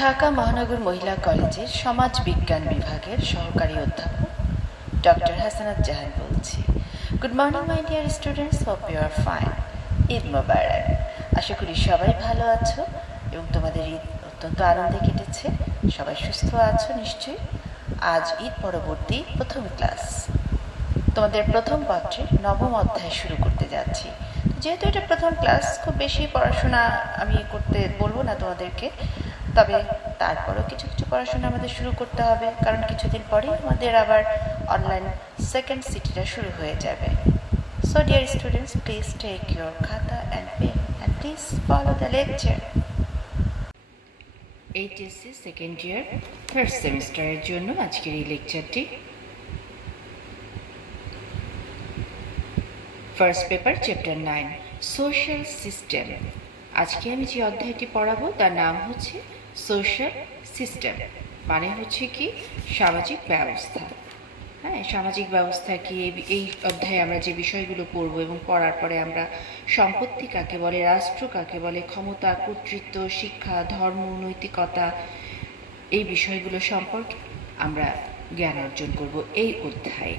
ঢাকা মহানগর মহিলা কলেজের সমাজ বিজ্ঞান বিভাগের সহকারী অধ্যাপক ডক্টর হাসানাত জাহান বলছি। Good morning my dear students, hope you are fine. Eid Mubarak. আশা করি সবাই ভালো আছো এবং তোমাদের ঈদ অত্যন্ত আনন্দে কেটেছে। সবাই সুস্থ আছো নিশ্চয়ই। আজ ঈদ পরবর্তী প্রথম ক্লাস, তোমাদের প্রথম পত্রের নবম অধ্যায় শুরু করতে যাচ্ছি। যেহেতু এটা প্রথম ক্লাস, খুব বেশি পড়াশোনা আমি করতে বলবো না তোমাদেরকে, তবে তারপরও কিছু কিছু পড়াশোনা আমাদের শুরু করতে হবে, কারণ কিছুদিন পরেই আমাদের আবার অনলাইন সেকেন্ড সিটিটা শুরু হয়ে যাবে। So dear students, please take your khata and pen and please follow the lecture. HSC second year first সেমিস্টারের জন্য আজকের এই লেকচারটি। First paper chapter 9 social system. আজকে আমি যে অধ্যায়টি পড়াবো তার নাম হচ্ছে সোশ্যাল সিস্টেম, মানে হচ্ছে কি সামাজিক ব্যবস্থা। হ্যাঁ, সামাজিক ব্যবস্থা কি, এই অধ্যায়ে আমরা যে বিষয়গুলো পড়ব এবং পড়ার পরে আমরা সম্পত্তি কাকে বলে, রাষ্ট্র কাকে বলে, ক্ষমতা, কর্তৃত্ব, শিক্ষা, ধর্ম, নৈতিকতা, এই বিষয়গুলো সম্পর্কে আমরা জ্ঞান অর্জন করব এই অধ্যায়ে।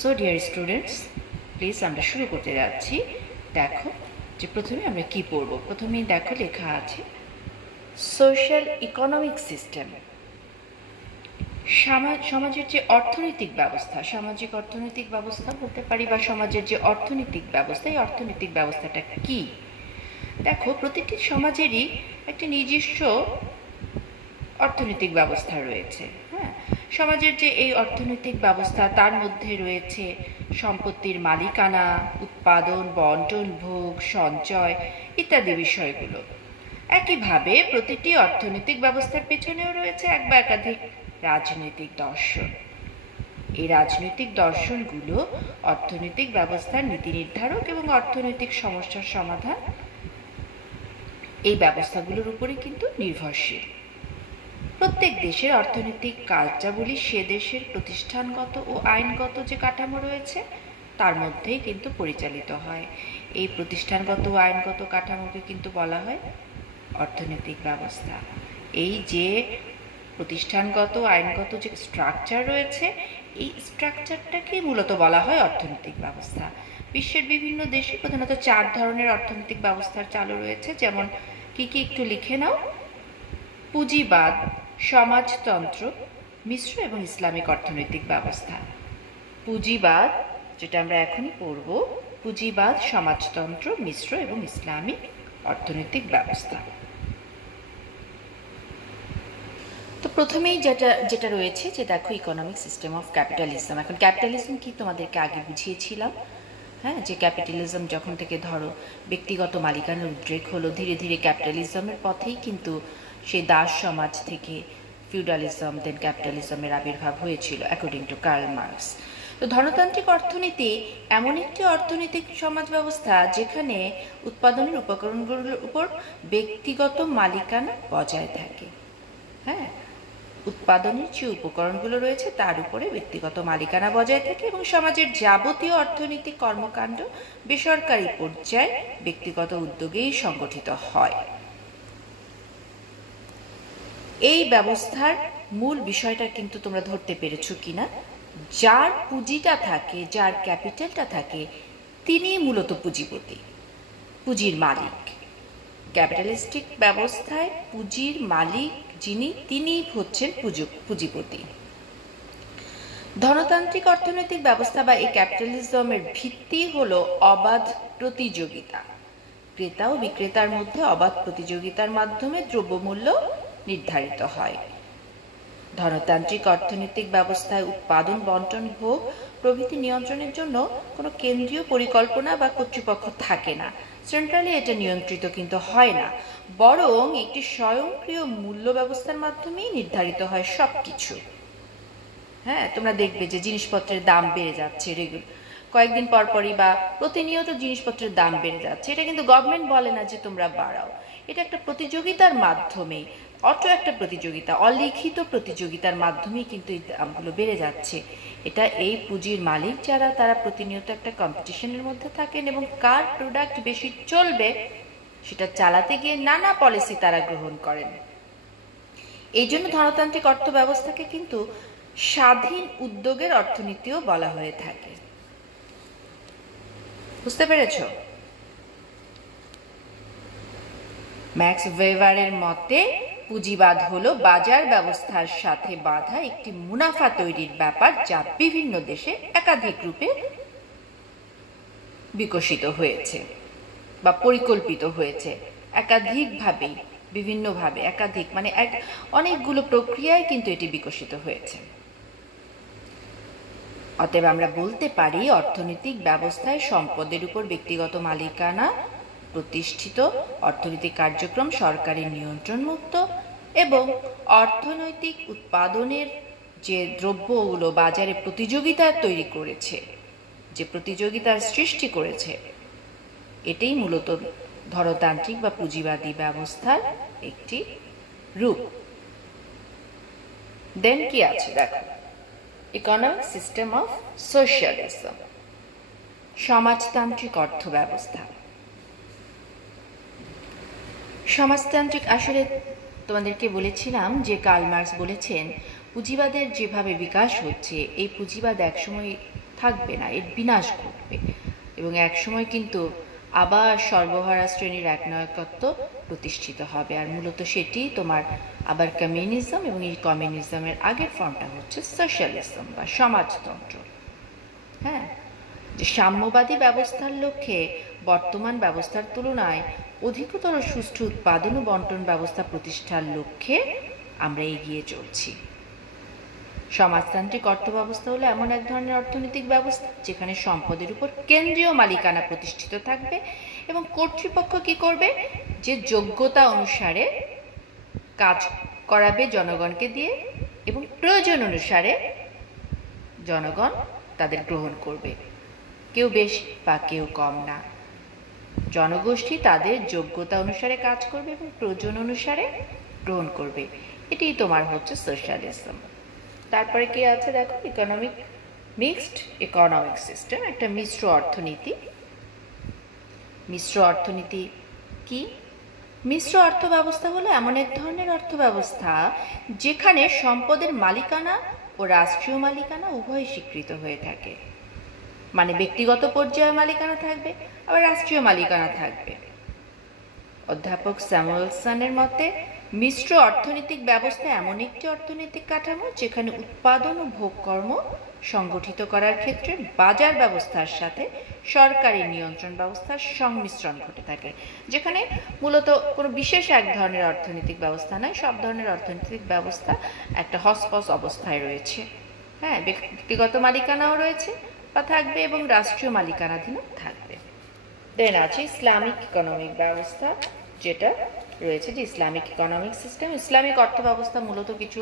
সো ডিয়ার স্টুডেন্টস, প্লিজ আমরা শুরু করতে যাচ্ছি। দেখো যে প্রথমে আমরা কি পড়ব। প্রথমেই দেখো লেখা আছে সোশ্যাল ইকোনমিক সিস্টেম। সমাজের যে অর্থনৈতিক ব্যবস্থা, সামাজিক অর্থনৈতিক ব্যবস্থা বলতে পারি, বা সমাজের যে অর্থনৈতিক ব্যবস্থা, এই অর্থনৈতিক ব্যবস্থাটা কি? দেখো, প্রতিটি সমাজেরই একটি নিজস্ব অর্থনৈতিক ব্যবস্থা রয়েছে। হ্যাঁ, সমাজের যে এই অর্থনৈতিক ব্যবস্থা, তার মধ্যে রয়েছে সম্পত্তির মালিকানা, উৎপাদন, বন্টন, ভোগ, সঞ্চয় ইত্যাদি বিষয়গুলো। একইভাবে প্রতিটি অর্থনৈতিক ব্যবস্থার পেছনেও রয়েছে এক বা একাধিক রাজনৈতিক দর্শন। এই রাজনৈতিক দর্শনগুলো অর্থনৈতিক ব্যবস্থার নীতি নির্ধারক এবং অর্থনৈতিক সমস্যার সমাধান, এই ব্যবস্থাগুলোর উপরে কিন্তু নির্ভরশীল। প্রত্যেক দেশের অর্থনৈতিক কার্যাবলী সে দেশের প্রতিষ্ঠানগত ও আইনগত যে কাঠামো রয়েছে তার মধ্যেই কিন্তু পরিচালিত হয়। এই প্রতিষ্ঠানগত ও আইনগত কাঠামোকে কিন্তু বলা হয় অর্থনৈতিক ব্যবস্থা। এই যে প্রতিষ্ঠানগত আইনগত যে স্ট্রাকচার রয়েছে, এই স্ট্রাকচারটাকে মূলত বলা হয় অর্থনৈতিক ব্যবস্থা। বিশ্বের বিভিন্ন দেশে প্রধানত 4 ধরনের অর্থনৈতিক ব্যবস্থার চালু রয়েছে। যেমন কি কি একটু লিখে নাও: পুঁজিবাদ, সমাজতন্ত্র, মিশ্র এবং ইসলামিক অর্থনৈতিক ব্যবস্থা। পুঁজিবাদ, যেটা আমরা এখনই পড়ব, পুঁজিবাদ, সমাজতন্ত্র, মিশ্র এবং ইসলামিক অর্থনৈতিক ব্যবস্থা। তো প্রথমেই যেটা রয়েছে যে দেখো ইকোনমিক সিস্টেম অফ ক্যাপিটালিজম। এখন ক্যাপিটালিজম কি তোমাদেরকে আগে বুঝিয়েছিলাম। হ্যাঁ, যে ক্যাপিটালিজম যখন থেকে ধরো ব্যক্তিগত মালিকানার উদ্রেক হলো, ধীরে ধীরে ক্যাপিটালিজমের পথেই কিন্তু সেই দাস সমাজ থেকে ফিউডালিজম, দেন ক্যাপিটালিজমের আবির্ভাব হয়েছিল অ্যাকর্ডিং টু কার্ল মার্কস। তো ধনতান্ত্রিক অর্থনীতি এমন একটি অর্থনৈতিক সমাজ ব্যবস্থা যেখানে উৎপাদনের উপকরণগুলোর উপর ব্যক্তিগত মালিকানা বজায় থাকে। হ্যাঁ, উৎপাদনের যে উপকরণগুলো রয়েছে তার উপরে ব্যক্তিগত মালিকানা বজায় থাকে এবং সমাজের যাবতীয় অর্থনৈতিক কর্মকাণ্ড বেসরকারি পর্যায়ে ব্যক্তিগত উদ্যোগেই সংগঠিত হয়। এই ব্যবস্থার মূল বিষয়টা কিন্তু তোমরা ধরতে পেরেছো কিনা? যার পুঁজিটা থাকে, যার ক্যাপিটালটা থাকে, তিনি মূলত পুঁজিপতি, পুঁজির মালিক। ক্যাপিটালিস্টিক ব্যবস্থায় পুঁজির মালিক যিনি, তিনি হচ্ছেন পুঁজিপতি। ধনতান্ত্রিক অর্থনৈতিক ব্যবস্থা বা এই ক্যাপিটালিজমের ভিত্তি হলো অবাধ প্রতিযোগিতা। ক্রেতা ও বিক্রেতার মধ্যে অবাধ প্রতিযোগিতার মাধ্যমে দ্রব্যমূল্য নির্ধারিত হয়। ধনতান্ত্রিক অর্থনৈতিক ব্যবস্থায় উৎপাদন, বন্টন, ভোগ প্রভৃতি নিয়ন্ত্রণের জন্য কোনো কেন্দ্রীয় পরিকল্পনা বা কর্তৃপক্ষ থাকে না। সেন্ট্রালি এটা নিয়ন্ত্রিত কিন্তু হয় না, বরং একটি স্বয়ংক্রিয় মূল্য ব্যবস্থার মাধ্যমেই নির্ধারিত হয় সব কিছু। হ্যাঁ, তোমরা দেখবে যে জিনিসপত্রের দাম বেড়ে যাচ্ছে, কয়েকদিন পরপরই বা প্রতিনিয়ত জিনিসপত্রের দাম বেড়ে যাচ্ছে। এটা কিন্তু গভর্নমেন্ট বলে না যে তোমরা বাড়াও, এটা একটা প্রতিযোগিতার মাধ্যমে, একটা প্রতিযোগিতা, অলিখিত প্রতিযোগিতার মাধ্যমেই কিন্তু এই দামগুলো বেড়ে যাচ্ছে। এটা এই পুঁজির মালিক যারা, তারা প্রতিনিয়ত একটা কম্পিটিশনের মধ্যে থাকেন এবং কার প্রোডাক্ট বেশি চলবে সেটা চালাতে গিয়ে নানা পলিসি তারা গ্রহণ করেন। এই জন্য ধনতান্ত্রিক অর্থ ব্যবস্থাকে কিন্তু স্বাধীন উদ্যোগের অর্থনীতিও বলা হয়ে থাকে। বুঝতে পেরেছ? ম্যাক্স ওয়েবারের মতে পুঁজিবাদ হলো বাজার ব্যবস্থার সাথে বাঁধা একটি মুনাফা তৈরির ব্যাপার, যা বিভিন্ন দেশে একাধিক রূপে বিকশিত হয়েছে বা পরিকল্পিত হয়েছে, একাধিকভাবে, বিভিন্নভাবে, একাধিক মানে অনেকগুলো প্রক্রিয়ায় কিন্তু এটি বিকশিত হয়েছে। অতএব আমরা বলতে পারি অর্থনৈতিক ব্যবস্থায় সম্পদের উপর ব্যক্তিগত মালিকানা প্রতিষ্ঠিত, অর্থনৈতিক কার্যক্রম সরকারি নিয়ন্ত্রণ মুক্ত এবং অর্থনৈতিক উৎপাদনের যে দ্রব্যগুলো বাজারে প্রতিযোগিতা তৈরি করেছে, যে প্রতিযোগিতার সৃষ্টি করেছে, এটাই মূলত ধনতান্ত্রিক বা পুঁজিবাদী ব্যবস্থার একটি রূপ। দেন কি আছে দেখো, ইকোনমিক সিস্টেম অফ সোশ্যালিজম, সমাজতান্ত্রিক অর্থ ব্যবস্থা। সমাজতান্ত্রিক, আসলে তোমাদেরকে বলেছিলাম যে কার্ল মার্কস বলেছেন পুঁজিবাদের যেভাবে বিকাশ হচ্ছে, এই পুঁজিবাদ একসময় থাকবে না, এর বিনাশ ঘটবে এবং একসময় কিন্তু আবার সর্বহারা শ্রেণীর একনায়কত্ব প্রতিষ্ঠিত হবে। আর মূলত সেটি তোমার আবার কমিউনিজম, এবং এই কমিউনিজমের আগের ফর্মটা হচ্ছে সোশ্যালিজম বা সমাজতন্ত্র। হ্যাঁ, যে সাম্যবাদী ব্যবস্থার লক্ষ্যে বর্তমান ব্যবস্থার তুলনায় অধিকতর সুষ্ঠু উৎপাদন ও বন্টন ব্যবস্থা প্রতিষ্ঠার লক্ষ্যে আমরা এগিয়ে চলছি। সমাজতান্ত্রিক অর্থ ব্যবস্থা হলো এমন এক ধরনের অর্থনৈতিক ব্যবস্থা যেখানে সম্পদের উপর কেন্দ্রীয় মালিকানা প্রতিষ্ঠিত থাকবে এবং কর্তৃপক্ষ কি করবে, যে যোগ্যতা অনুসারে কাজ করাবে জনগণকে দিয়ে এবং প্রয়োজন অনুসারে জনগণ তাদের গ্রহণ করবে, কেউ বেশি বা কেউ কম না। জনগোষ্ঠী তাদের যোগ্যতা অনুসারে কাজ করবে এবং প্রয়োজন অনুসারে গ্রহণ করবে। এটি তোমার হচ্ছে সোশ্যালিজম। তারপরে কি আছে দেখো, ইকোনমিক মিক্সড ইকোনমিক সিস্টেম, একটা মিশ্র অর্থনীতি। মিশ্র অর্থনীতি কি? মিশ্র অর্থ ব্যবস্থা হলো এমন এক ধরনের অর্থ ব্যবস্থা যেখানে সম্পদের মালিকানা ও রাষ্ট্রীয় মালিকানা উভয় স্বীকৃত হয়ে থাকে। মানে ব্যক্তিগত পর্যায়ে মালিকানা থাকবে, আবার রাষ্ট্রীয় মালিকানা থাকবে। অধ্যাপক স্যামুয়েলসনের মতে মিশ্র অর্থনৈতিক ব্যবস্থা এমন একটি অর্থনৈতিক কাঠামো যেখানে উৎপাদন ও ভোগকর্ম সংগঠিত করার ক্ষেত্রে বাজার ব্যবস্থার সাথে সরকারি নিয়ন্ত্রণ ব্যবস্থার সংমিশ্রণ ঘটে থাকে, যেখানে মূলত কোনো বিশেষ এক ধরনের অর্থনৈতিক ব্যবস্থা নয়, সব ধরনের অর্থনৈতিক ব্যবস্থা একটা হসপস অবস্থায় রয়েছে। হ্যাঁ, ব্যক্তিগত মালিকানাও রয়েছে বা থাকবে এবং রাষ্ট্রীয় মালিকানাধীনও থাকবে। দেন আছে ইসলামিক ইকোনমিক ব্যবস্থা, যেটা রয়েছে যে ইসলামিক ইকোনমিক সিস্টেম। ইসলামিক অর্থ ব্যবস্থা মূলত কিছু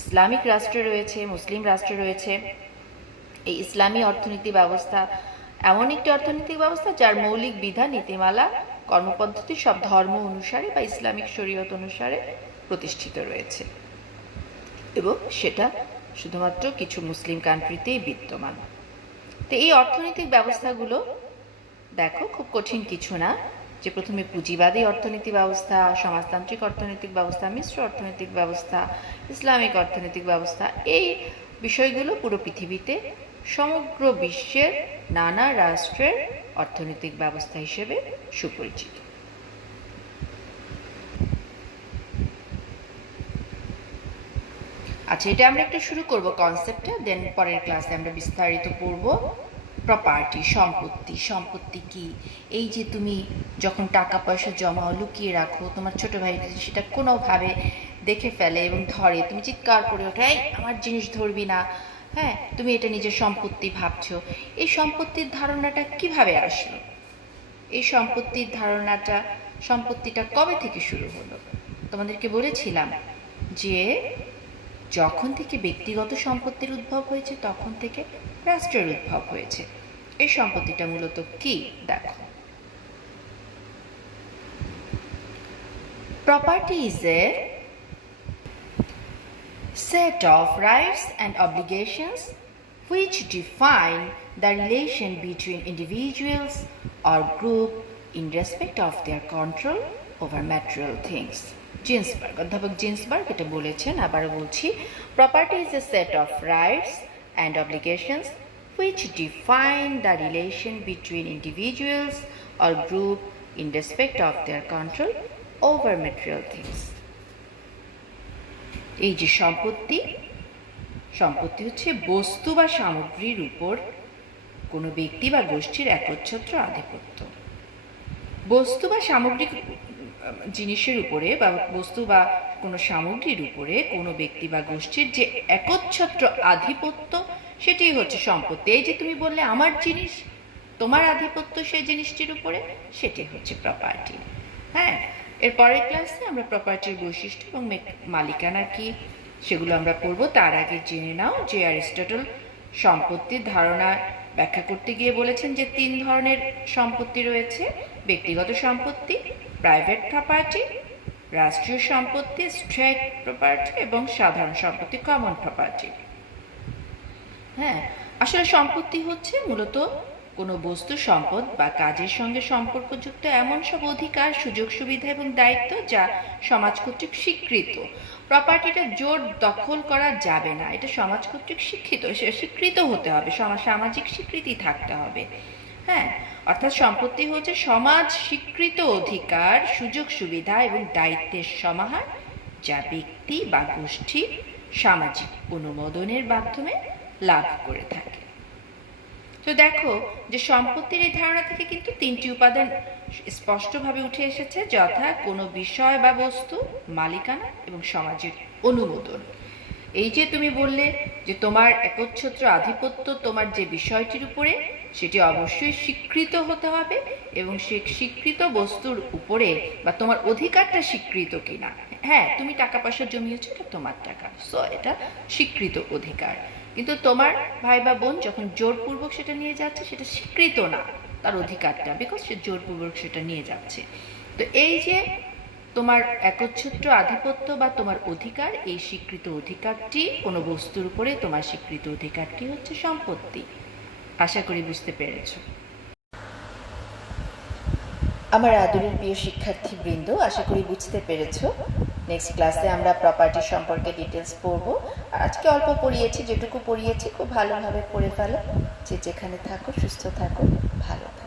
ইসলামিক রাষ্ট্রে রয়েছে, মুসলিম রাষ্ট্রে রয়েছে। এই ইসলামী অর্থনীতি ব্যবস্থা এমন একটি অর্থনৈতিক ব্যবস্থা যার মৌলিক বিধান, নীতিমালা, কর্মপদ্ধতি সব ধর্ম অনুসারে বা ইসলামিক শরীয়ত অনুসারে প্রতিষ্ঠিত রয়েছে এবং সেটা শুধুমাত্র কিছু মুসলিম কান্ট্রিতেই বিদ্যমান। তো এই অর্থনৈতিক ব্যবস্থাগুলো দেখো খুব কঠিন কিছু না, যে প্রথমে পুঁজিবাদী অর্থনীতি ব্যবস্থা, সমাজতান্ত্রিক অর্থনৈতিক ব্যবস্থা, মিশ্র অর্থনৈতিক ব্যবস্থা, ইসলামিক অর্থনৈতিক ব্যবস্থা, এই বিষয়গুলো পুরো পৃথিবীতে সমগ্র বিশ্বের নানা রাষ্ট্রের অর্থনৈতিক ব্যবস্থা হিসেবে সুপরিচিত। আচ্ছা, এটা আমরা একটু শুরু করব কনসেপ্টটা, দেন পরের ক্লাসে আমরা বিস্তারিত পড়ব। প্রপার্টি, সম্পত্তি। সম্পত্তি কি? এই যে তুমি যখন টাকা পয়সা জমাও, লুকিয়ে রাখো, তোমার ছোট ভাই সেটা কোনোভাবে দেখে ফেলে এবং ধরে, তুমি চিৎকার করে ওঠো, এই আমার জিনিস ধরবি না। হ্যাঁ, তুমি এটা নিজের সম্পত্তি ভাবছো। এই সম্পত্তির ধারণাটা কিভাবে আসলো? এই সম্পত্তিটা কবে থেকে শুরু হলো? তোমাদেরকে বলেছিলাম যে যখন থেকে ব্যক্তিগত সম্পত্তির উদ্ভব হয়েছে তখন থেকে রাষ্ট্রের উদ্ভব হয়েছে। এই সম্পত্তিটা মূলত কি দেখো। Property is a set of rights and obligations which define the relation between individuals or group in respect of their control over material things. Ginsberg, অধ্যাপক জিন্সবার্গ এটা বলেছেন। আবারও বলছি, property is a set of rights and obligations which define the relation between individuals or group in respect of their control over material things. এই যে সম্পত্তি, সম্পত্তি হচ্ছে বস্তু বা সামগ্রীর উপর কোনো ব্যক্তি বা গোষ্ঠীর একচ্ছত্র আধিপত্য। বস্তু বা সামগ্রিক জিনিসের উপরে বা বস্তু বা কোনো সামগ্রীর উপরে কোনো ব্যক্তি বা গোষ্ঠীর যে একচ্ছত্র আধিপত্য, সেটি হচ্ছে সম্পত্তি। এই যে তুমি বললে আমার জিনিস, তোমার আধিপত্য সেই জিনিসটির উপরে, সেটি হচ্ছে প্রপার্টি। হ্যাঁ, এর পরের ক্লাসে আমরা প্রপার্টির বৈশিষ্ট্য এবং মালিকানা কি সেগুলো আমরা পড়বো। তার আগে জেনে নাও যে অ্যারিস্টটল সম্পত্তির ধারণা ব্যাখ্যা করতে গিয়ে বলেছেন যে 3 ধরনের সম্পত্তি রয়েছে: ব্যক্তিগত সম্পত্তি, প্রাইভেট প্রপার্টি, রাষ্ট্রীয় সম্পত্তি, স্টেট প্রপার্টি, এবং সাধারণ সম্পত্তি, কমন প্রপার্টি। হ্যাঁ, আসলে সম্পত্তি হচ্ছে মূলত কোনো বস্তু, সম্পদ বা কাজের সঙ্গে সম্পর্কযুক্ত এমন সব অধিকার, সুযোগ সুবিধা এবং দায়িত্ব যা সমাজ কর্তৃক স্বীকৃত। প্রপার্টিটা জোর দখল করা যাবে না, এটা সমাজ কর্তৃক স্বীকৃত হতে হবে, সামাজিক স্বীকৃতি থাকতে হবে। হ্যাঁ, অর্থাৎ সম্পত্তি হচ্ছে সমাজ স্বীকৃত অধিকার, সুযোগ সুবিধা এবং দায়িত্বের সমাহার যা ব্যক্তি বা গোষ্ঠী সামাজিক অনুমোদনের মাধ্যমে লাভ করে থাকে। তো দেখো যে সম্পত্তির এই ধারণা থেকে কিন্তু 3টি উপাদান স্পষ্টভাবে উঠে এসেছে, যথা কোনো বিষয় বা বস্তু, মালিকানা এবং সমাজের অনুমোদন। এই যে তুমি বললে যে তোমার একচ্ছত্র আধিপত্য তোমার যে বিষয়টির উপরে, সেটি অবশ্যই স্বীকৃত হতে হবে এবং সে স্বীকৃত বস্তুর উপরে বা তোমার অধিকারটা স্বীকৃত কিনা। হ্যাঁ, তুমি টাকা পয়সা জমিয়েছো, এটা তোমার টাকা, সো এটা স্বীকৃত অধিকার। কিন্তু তোমার ভাই বা বোন যখন জোরপূর্বক সেটা নিয়ে যাচ্ছে, সেটা স্বীকৃত না তার অধিকারটা, বিকজ সে জোরপূর্বক সেটা নিয়ে যাচ্ছে। তো এই যে তোমার একচ্ছত্র আধিপত্য বা তোমার অধিকার, এই স্বীকৃত অধিকারটি কোনো বস্তুর উপরে তোমার স্বীকৃত অধিকারটি হচ্ছে সম্পত্তি। আশা করি বুঝতে পেরেছ। আমার আদরের প্রিয় শিক্ষার্থী বৃন্দ, আশা করি বুঝতে পেরেছ। নেক্সট ক্লাসে আমরা প্রপার্টি সম্পর্কে ডিটেলস পড়বো। আজকে অল্প পড়িয়েছি, যেটুকু পড়িয়েছি খুব ভালোভাবে পড়ে ফেলো। যে যেখানে থাকো সুস্থ থাকো, ভালো থাকো।